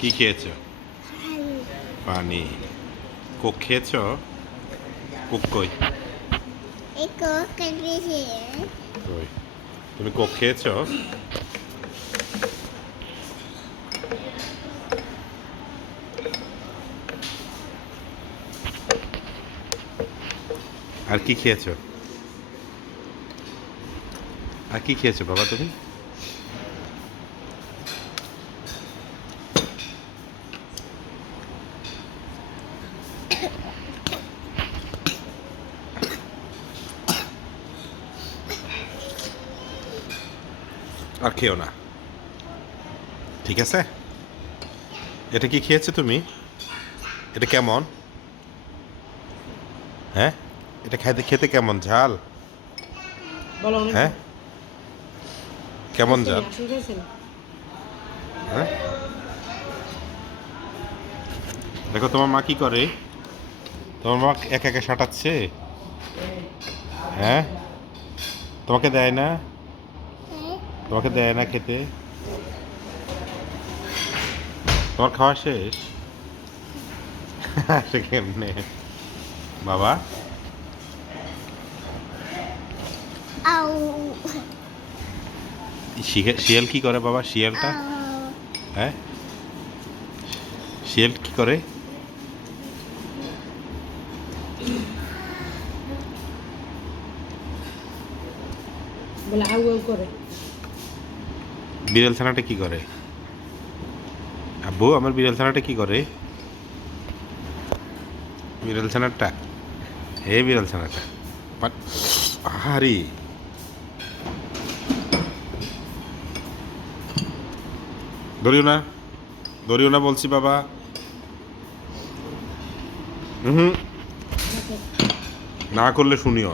কি খেয়েছো? পানি। কোক খেয়েছো? কোক কই? কই? তুমি কোক খেয়েছো? আর কি খেয়েছো? আর কি খেয়েছো বাবা তুমি? আর খেও না, ঠিক আছে? এটা কি খেয়েছো তুমি? এটা কেমন? হ্যাঁ, এটা খেতে খেতে কেমন? ঝাল? হ্যাঁ, কেমন ঝাল? হ্যাঁ, দেখো তোমার মা কি করে। তোমার মা একা একা সাঁটাচ্ছে। হ্যাঁ, তোমাকে দেয় না? তোমাকে দেয় না খেতে? তোমার খাওয়া শেষ? সে কেমনে বাবা? শিয়াল কি করে বাবা? শিয়ালটা, হ্যাঁ, শিয়াল কি করে? বিড়াল ছানাটা কি করে? আব্বু, আমার বিড়াল ছানাটা কি করে? বিড়াল ছানাটা, হে বিড়াল ছানাটা, আহারি, ধরিও না, ধরিও না বলছি বাবা। হুম, না করলে শুনিও।